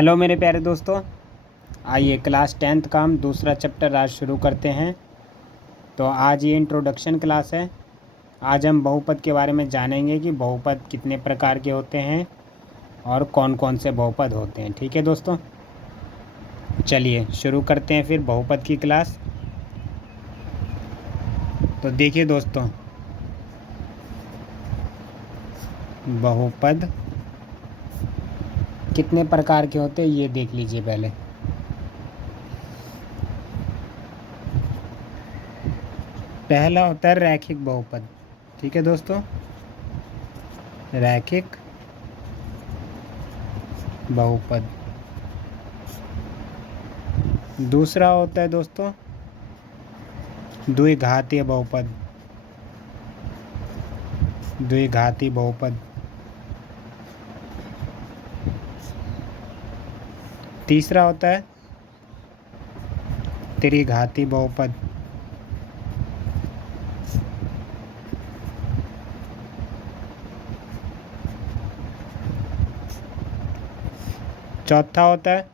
Hello मेरे प्यारे दोस्तों, आइए क्लास 10th का हम दूसरा चैप्टर आज शुरू करते हैं। तो आज ये इंट्रोडक्शन क्लास है। आज हम बहुपद के बारे में जानेंगे कि बहुपद कितने प्रकार के होते हैं और कौन कौन से बहुपद होते हैं। ठीक है दोस्तों, चलिए शुरू करते हैं फिर बहुपद की क्लास। तो देखिए दोस्तों, बहुपद कितने प्रकार के होते हैं ये देख लीजिए पहले। पहला होता है रैखिक बहुपद। ठीक है दोस्तों, रैखिक बहुपद। दूसरा होता है दोस्तों द्विघातीय बहुपद। द्विघाती बहुपद। तीसरा होता है त्रिघाती बहुपद। चौथा होता है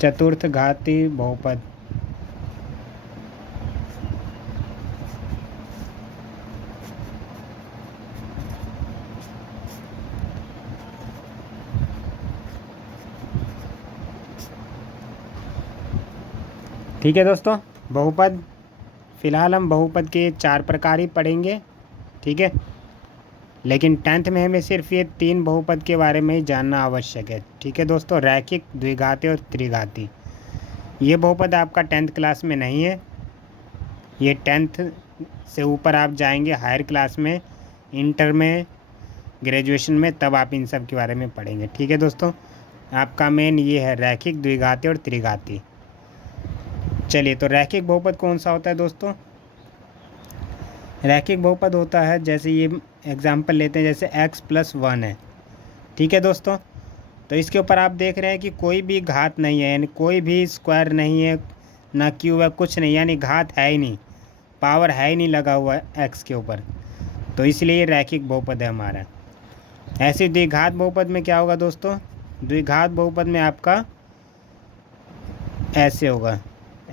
चतुर्थ घाती बहुपद। ठीक है दोस्तों, बहुपद फ़िलहाल हम बहुपद के 4 प्रकार ही पढ़ेंगे। ठीक है, लेकिन 10th में हमें सिर्फ ये 3 बहुपद के बारे में ही जानना आवश्यक है। ठीक है दोस्तों, रैखिक, द्विघाती और त्रिघाती। ये बहुपद आपका 10th क्लास में नहीं है। ये 10th से ऊपर आप जाएंगे हायर क्लास में, इंटर में, ग्रेजुएशन में, तब आप इन सब के बारे में पढ़ेंगे। ठीक है दोस्तों, आपका मेन ये है रैखिक, द्विघाती और त्रिघाती। चलिए, तो रैखिक बहुपद कौन सा होता है दोस्तों? रैखिक बहुपद होता है, जैसे ये एग्जाम्पल लेते हैं, जैसे x+1 है। ठीक है दोस्तों, तो इसके ऊपर आप देख रहे हैं कि कोई भी घात नहीं है, यानी कोई भी स्क्वायर नहीं है, ना क्यूब है, कुछ नहीं, यानी घात है ही नहीं, पावर है ही नहीं लगा हुआ है x के ऊपर। तो इसलिए ये रैखिक बहुपद है हमारा। ऐसे द्विघात बहुपद में क्या होगा दोस्तों? द्विघात बहुपद में आपका ऐसे होगा,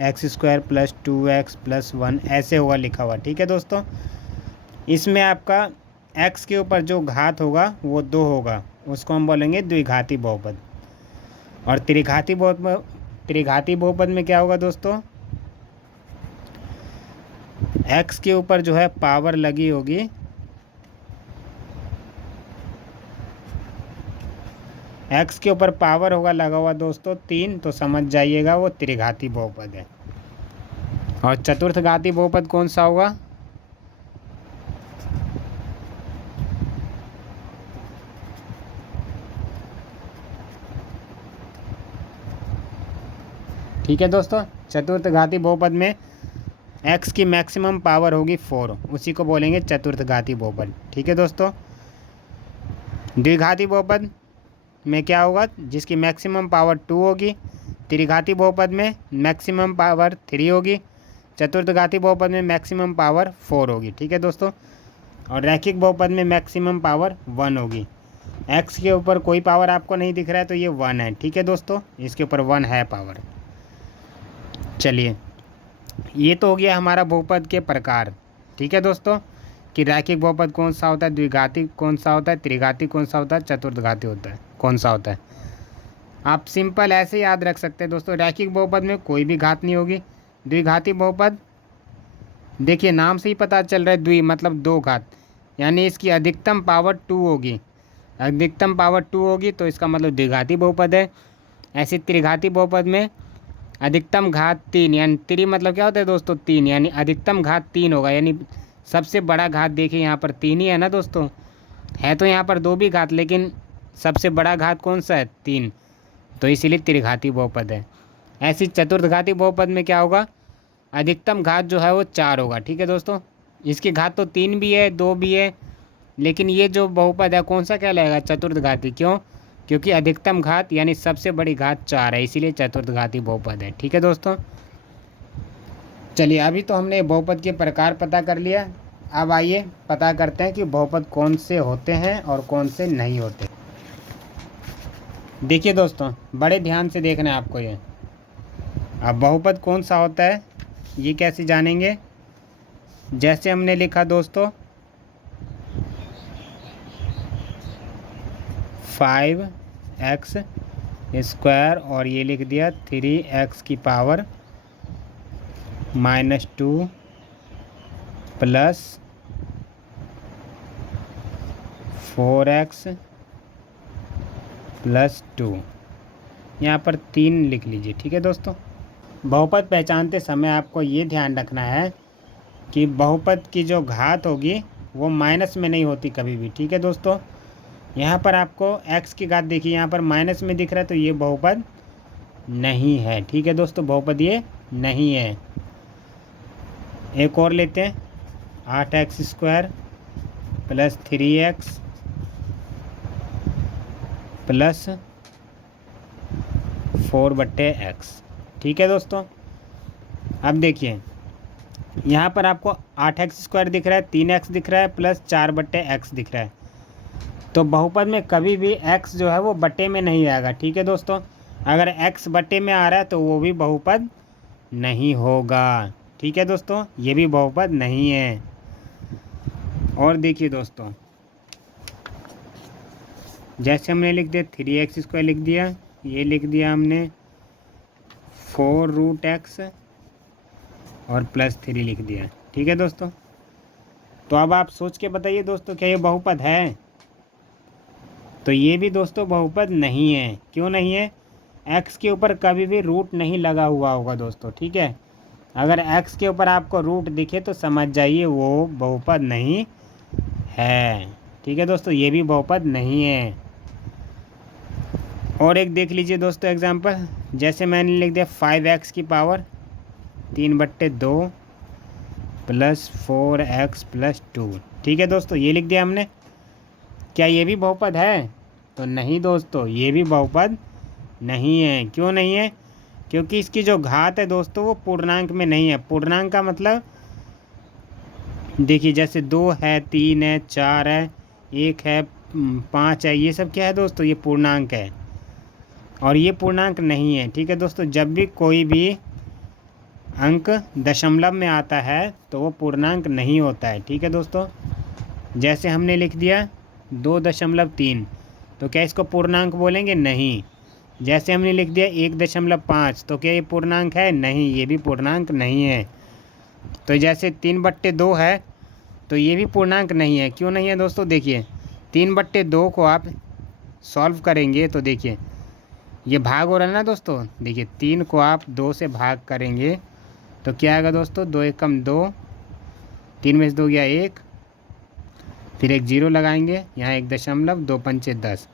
x² + 2x + 1 ऐसे होगा लिखा हुआ। ठीक है दोस्तों, इसमें आपका x के ऊपर जो घात होगा वो 2 होगा, उसको हम बोलेंगे द्विघाती बहुपद। और त्रिघाती बहुपद में क्या होगा दोस्तों? x के ऊपर जो है पावर लगी होगी, x के ऊपर पावर होगा लगा हुआ दोस्तों 3, तो समझ जाइएगा वो त्रिघाती बहुपद है। और चतुर्थ घाती बहुपद कौन सा होगा? ठीक है दोस्तों, चतुर्थ घाती बहुपद में x की मैक्सिमम पावर होगी 4, उसी को बोलेंगे चतुर्थ घाती बहुपद। ठीक है दोस्तों, द्विघाती बहुपद में क्या होगा? जिसकी मैक्सिमम पावर 2 होगी। त्रिघाती बहुपद में मैक्सिमम पावर 3 होगी। चतुर्थ घाती बहुपद में मैक्सिमम पावर 4 होगी। ठीक है दोस्तों, और रैखिक बहुपद में मैक्सिमम पावर 1 होगी। x के ऊपर कोई पावर आपको नहीं दिख रहा है, तो ये 1 है। ठीक है दोस्तों, इसके ऊपर 1 है पावर। चलिए, ये तो हो गया हमारा बहुपद के प्रकार। ठीक है दोस्तों, कि रैखिक बहुपद कौन सा होता है, द्विघाती कौन सा होता है, त्रिघाती कौन सा होता है, चतुर्थ घाती होता है कौन सा होता है। आप सिंपल ऐसे याद रख सकते हैं दोस्तों, रैखिक बहुपद में कोई भी घात नहीं होगी। द्विघाती बहुपद, देखिए नाम से ही पता चल रहा है, द्वि मतलब 2 घात, यानी इसकी अधिकतम पावर 2 होगी। अधिकतम पावर 2 होगी तो इसका मतलब द्विघाती बहुपद है। ऐसे त्रिघाती बहुपद में अधिकतम घात 3, यानी त्रि मतलब क्या होता है दोस्तों? 3, यानी अधिकतम घात 3 होगा, यानी सबसे बड़ा घात देखिए यहाँ पर 3 ही है ना दोस्तों। है तो यहाँ पर 2 भी घात, लेकिन सबसे बड़ा घात कौन सा है? 3, तो इसीलिए त्रिघाती बहुपद है। ऐसी चतुर्थ घाती बहुपद में क्या होगा? अधिकतम घात जो है वो 4 होगा। ठीक है दोस्तों, इसकी घात तो 3 भी है, 2 भी है, लेकिन ये जो बहुपद है कौन सा कहलाएगा? चतुर्थ घाती। क्यों? क्योंकि अधिकतम घात यानी सबसे बड़ी घात 4 है, इसीलिए चतुर्थ घाती बहुपद है। ठीक है दोस्तों, चलिए अभी तो हमने बहुपद के प्रकार पता कर लिया। अब आइए पता करते हैं कि बहुपद कौन से होते हैं और कौन से नहीं होते। देखिए दोस्तों, बड़े ध्यान से देखना है आपको ये। अब बहुपद कौन सा होता है ये कैसे जानेंगे? जैसे हमने लिखा दोस्तों 5x स्क्वायर और ये लिख दिया 3x की पावर -2 प्लस 4x प्लस 2, यहाँ पर 3 लिख लीजिए। ठीक है दोस्तों, बहुपद पहचानते समय आपको ये ध्यान रखना है कि बहुपद की जो घात होगी वो माइनस में नहीं होती कभी भी। ठीक है दोस्तों, यहाँ पर आपको x की घात देखिए, यहाँ पर माइनस में दिख रहा है, तो ये बहुपद नहीं है। ठीक है दोस्तों, बहुपद ये नहीं है। एक और लेते हैं, 8x square plus 3x plus 4/x। ठीक है दोस्तों, अब देखिए यहाँ पर आपको 8x स्क्वायर दिख रहा है, 3x दिख रहा है, प्लस 4/x दिख रहा है। तो बहुपद में कभी भी x जो है वो बट्टे में नहीं आएगा। ठीक है दोस्तों, अगर x बट्टे में आ रहा है तो वो भी बहुपद नहीं होगा। ठीक है दोस्तों, ये भी बहुपद नहीं है। और देखिए दोस्तों, जैसे हमने लिख दिया 3x स्क्वायर लिख दिया, ये लिख दिया हमने 4√x और प्लस 3 लिख दिया। ठीक है दोस्तों, तो अब आप सोच के बताइए दोस्तों, क्या ये बहुपद है? तो ये भी दोस्तों बहुपद नहीं है। क्यों नहीं है? x के ऊपर कभी भी रूट नहीं लगा हुआ होगा दोस्तों। ठीक है, अगर x के ऊपर आपको रूट दिखे तो समझ जाइए वो बहुपद नहीं है। ठीक है दोस्तों, ये भी बहुपद नहीं है। और एक देख लीजिए दोस्तों एग्जांपल, जैसे मैंने लिख दिया 5x की पावर 3/2 प्लस 4x प्लस 2। ठीक है दोस्तों, ये लिख दिया हमने। क्या ये भी बहुपद है? तो नहीं दोस्तों, ये भी बहुपद नहीं है। क्यों नहीं है? क्योंकि इसकी जो घात है दोस्तों वो पूर्णांक में नहीं है। पूर्णांक का मतलब देखिए, जैसे 2 है, 3 है, 4 है, 1 है, 5 है, ये सब क्या है दोस्तों? ये पूर्णांक है और ये पूर्णांक नहीं है। ठीक है दोस्तों, जब भी कोई भी अंक दशमलव में आता है तो वो पूर्णांक नहीं होता है। ठीक है दोस्तों, जैसे हमने लिख दिया 2.3, तो क्या इसको पूर्णांक बोलेंगे? नहीं। जैसे हमने लिख दिया 1.5, तो क्या ये पूर्णांक है? नहीं, ये भी पूर्णांक नहीं है। तो जैसे 3/2 है, तो ये भी पूर्णांक नहीं है। क्यों नहीं है दोस्तों? देखिए 3/2 को आप सॉल्व करेंगे तो देखिए ये भाग हो रहा है ना दोस्तों। देखिए 3 को आप 2 से भाग करेंगे तो क्या आएगा दोस्तों? 2 एकम 2, 3 में से 2 गया 1, फिर एक 0 लगाएंगे, यहाँ 1.2 पंचे 10,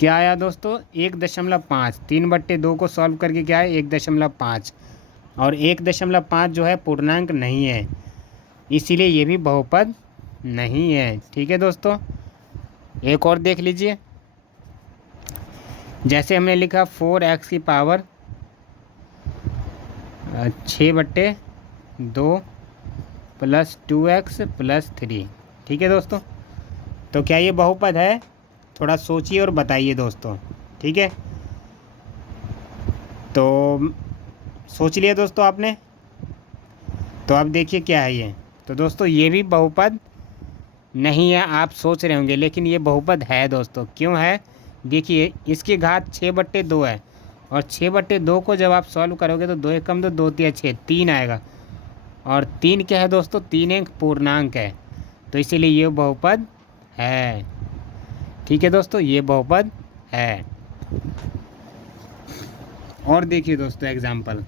क्या आया दोस्तों? 1.5। 3/2 को सॉल्व करके क्या है? 1.5। और 1.5 जो है पूर्णांक नहीं है, इसीलिए ये भी बहुपद नहीं है। ठीक है दोस्तों, एक और देख लीजिए, जैसे हमने लिखा 4x की पावर 6/2 प्लस 2x प्लस 3। ठीक है दोस्तों, तो क्या ये बहुपद है? थोड़ा सोचिए और बताइए दोस्तों। ठीक है, तो सोच लिया दोस्तों आपने? तो अब देखिए क्या है ये। तो दोस्तों ये भी बहुपद नहीं है। आप सोच रहे होंगे लेकिन ये बहुपद है दोस्तों। क्यों है? देखिए इसकी घात 6/2 है और 6/2 को जब आप सॉल्व करोगे तो 2 एकम 2, 2 तिया 6, 3 आएगा। और 3 क्या है दोस्तों? 3 एक पूर्णांक है, तो इसीलिए ये बहुपद है। ठीक है दोस्तों, ये बहुपद है। और देखिए दोस्तों एग्जाम्पल,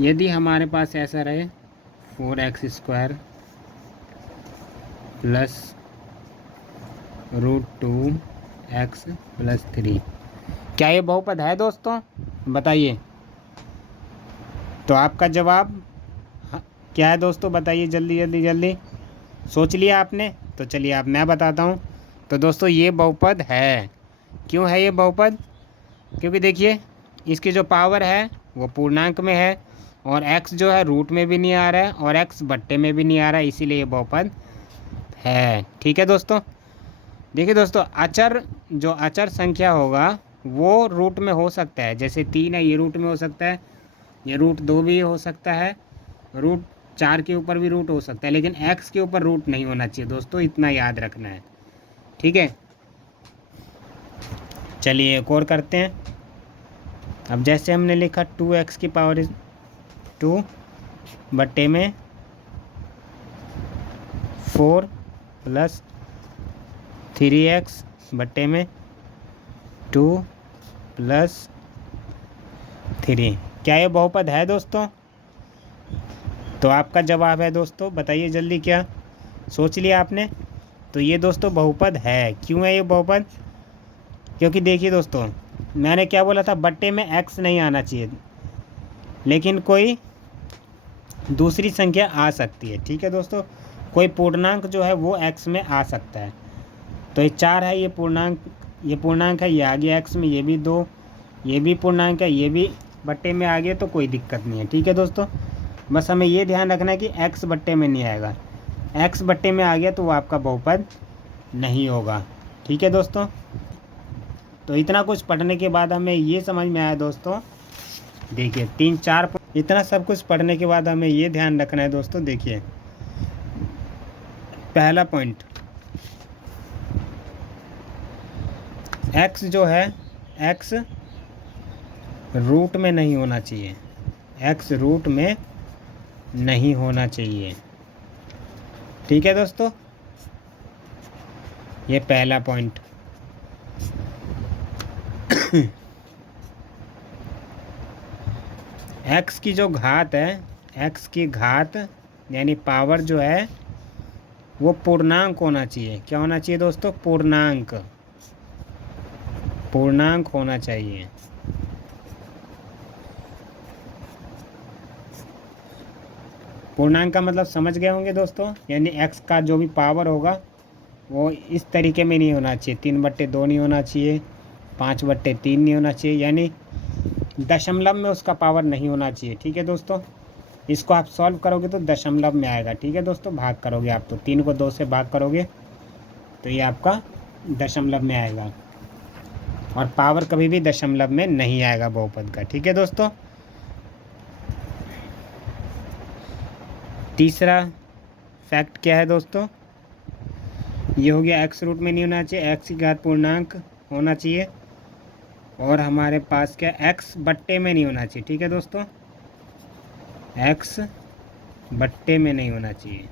यदि हमारे पास ऐसा रहे 4x square plus √2x plus 3, क्या ये बहुपद है दोस्तों? बताइए। तो आपका जवाब क्या है दोस्तों? बताइए जल्दी जल्दी जल्दी। सोच लिया आपने? तो चलिए अब मैं बताता हूँ। तो दोस्तों ये बहुपद है। क्यों है ये बहुपद? क्योंकि देखिए इसकी जो पावर है वो पूर्णांक में है और x जो है रूट में भी नहीं आ रहा है और x बट्टे में भी नहीं आ रहा है, इसीलिए ये बहुपद है। ठीक है दोस्तों, देखिए दोस्तों, अचर जो अचर संख्या होगा वो रूट में हो सकता है। जैसे 3 है, ये रूट में हो सकता है, ये रूट 2 भी हो सकता है, रूट 4 के ऊपर भी रूट हो सकता है, लेकिन x के ऊपर रूट नहीं होना चाहिए दोस्तों, इतना याद रखना है। ठीक है, चलिए एक और करते हैं। अब जैसे हमने लिखा 2x की पावर 2 बट्टे में 4 प्लस 3x बट्टे में 2 प्लस 3, क्या ये बहुपद है दोस्तों? तो आपका जवाब है दोस्तों, बताइए जल्दी, क्या सोच लिया आपने? तो ये दोस्तों बहुपद है। क्यों है ये बहुपद? क्योंकि देखिए दोस्तों, मैंने क्या बोला था, बट्टे में x नहीं आना चाहिए, लेकिन कोई दूसरी संख्या आ सकती है। ठीक है दोस्तों, कोई पूर्णांक जो है वो x में आ सकता है। तो ये 4 है, ये पूर्णांक है, ये आ गया x में, ये भी 2, ये भी पूर्णांक है, ये भी बट्टे में आ गया, तो कोई दिक्कत नहीं है। ठीक है दोस्तों, बस हमें ये ध्यान रखना है कि x बट्टे में नहीं आएगा। x बट्टे में आ गया तो वो आपका बहुपद नहीं होगा। ठीक है दोस्तों, तो इतना कुछ पढ़ने के बाद हमें ये समझ में आया दोस्तों, देखिए 3-4 इतना सब कुछ पढ़ने के बाद हमें ये ध्यान रखना है दोस्तों। देखिए पहला पॉइंट, x जो है x रूट में नहीं होना चाहिए, x रूट में नहीं होना चाहिए। ठीक है दोस्तों, ये पहला पॉइंट। x की जो घात है, x की घात यानी पावर जो है वो पूर्णांक होना चाहिए। क्या होना चाहिए दोस्तों? पूर्णांक, पूर्णांक होना चाहिए। पूर्णांक का मतलब समझ गए होंगे दोस्तों, यानी x का जो भी पावर होगा वो इस तरीके में नहीं होना चाहिए, 3/2 नहीं होना चाहिए, 5/3 नहीं होना चाहिए, यानी दशमलव में उसका पावर नहीं होना चाहिए। ठीक है दोस्तों, इसको आप सॉल्व करोगे तो दशमलव में आएगा। ठीक है दोस्तों, भाग करोगे आप तो 3 को 2 से भाग करोगे तो ये आपका दशमलव में आएगा, और पावर कभी भी दशमलव में नहीं आएगा बहुपद का। ठीक है दोस्तों, तीसरा फैक्ट क्या है दोस्तों? ये हो गया x रूट में नहीं होना चाहिए, x की घात पूर्णांक होना चाहिए, और हमारे पास क्या, x बट्टे में नहीं होना चाहिए। ठीक है दोस्तों, x बट्टे में नहीं होना चाहिए।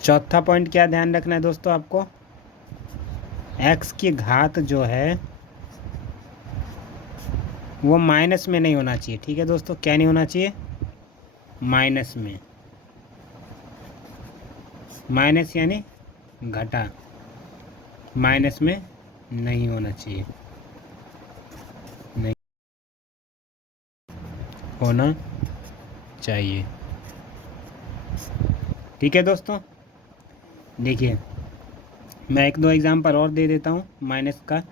चौथा पॉइंट क्या ध्यान रखना है दोस्तों आपको, x की घात जो है वो माइनस में नहीं होना चाहिए। ठीक है दोस्तों, क्या नहीं होना चाहिए? माइनस में, माइनस यानी घटा, माइनस में नहीं होना चाहिए, नहीं होना चाहिए। ठीक है दोस्तों, देखिए मैं 1-2 एग्जाम्पल और दे देता हूँ माइनस का।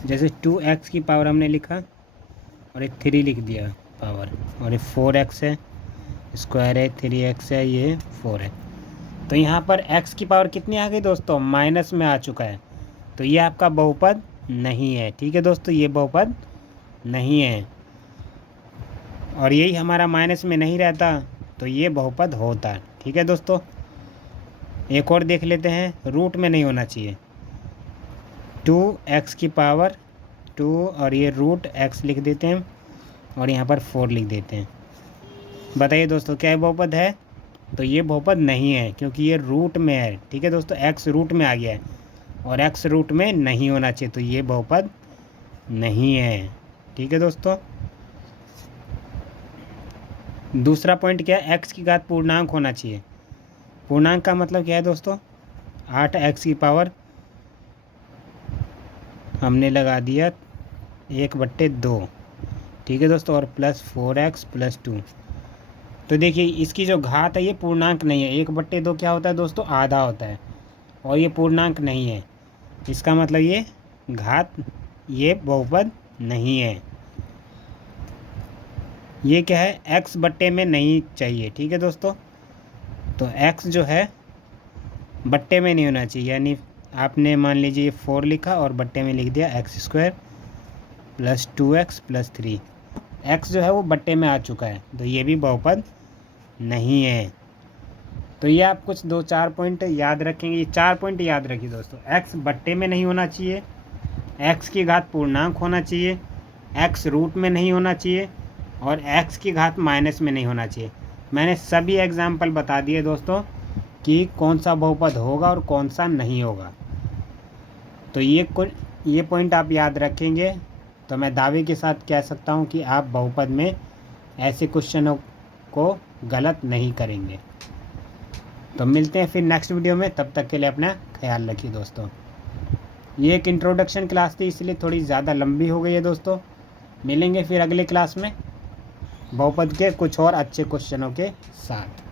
जैसे 2x की पावर हमने लिखा और एक 3 लिख दिया पावर, और ये 4x है, स्क्वायर है, 3x है, ये 4 है। तो यहाँ पर x की पावर कितनी आ गई दोस्तों? माइनस में आ चुका है, तो ये आपका बहुपद नहीं है। ठीक है दोस्तों, ये बहुपद नहीं है, और यही हमारा माइनस में नहीं रहता तो ये बहुपद होता। ठीक है दोस्तों, एक और देख लेते हैं, रूट में नहीं होना चाहिए। 2x की पावर 2 और ये रूट x लिख देते हैं, और यहाँ पर 4 लिख देते हैं। बताइए दोस्तों, क्या ये बहुपद है? तो ये बहुपद नहीं है, क्योंकि ये रूट में है। ठीक है दोस्तों, x रूट में आ गया है, और x रूट में नहीं होना चाहिए, तो ये बहुपद नहीं है। ठीक है दोस्तों, दूसरा पॉइंट क्या है, x की घात पूर्णांक होना चाहिए। पूर्णांक का मतलब क्या है दोस्तों? 8x की पावर हमने लगा दिया 1/2। ठीक है दोस्तों, और प्लस 4x प्लस 2। तो देखिए इसकी जो घात है ये पूर्णांक नहीं है। 1/2 क्या होता है दोस्तों? आधा होता है, और ये पूर्णांक नहीं है, इसका मतलब ये घात, ये बहुपद नहीं है। ये क्या है, x बट्टे में नहीं चाहिए, ठीक है दोस्तों। तो x जो है बट्टे में नहीं होना चाहिए, यानी आपने मान लीजिए 4 लिखा और बट्टे में लिख दिया x² plus 2x plus 3। x जो है वो बट्टे में आ चुका है, तो ये भी बहुपद नहीं है। तो ये आप कुछ 2-4 पॉइंट याद रखेंगे, ये 4 पॉइंट याद रखिए दोस्तों। x बट्टे में नहीं होना चाहिए, x की घात पूर्णांक होना चाहिए, x रूट में नहीं होना चाहिए, और x की घात माइनस में नहीं होना चाहिए। मैंने सभी एग्जाम्पल बता दिए दोस्तों कि कौन सा बहुपद होगा और कौन सा नहीं होगा। तो ये पॉइंट आप याद रखेंगे तो मैं दावे के साथ कह सकता हूँ कि आप बहुपद में ऐसे क्वेश्चनों को गलत नहीं करेंगे। तो मिलते हैं फिर नेक्स्ट वीडियो में, तब तक के लिए अपना ख्याल रखिए दोस्तों। ये एक इंट्रोडक्शन क्लास थी, इसलिए थोड़ी ज़्यादा लंबी हो गई है दोस्तों। मिलेंगे फिर अगले क्लास में बहुपद के कुछ और अच्छे क्वेश्चनों के साथ।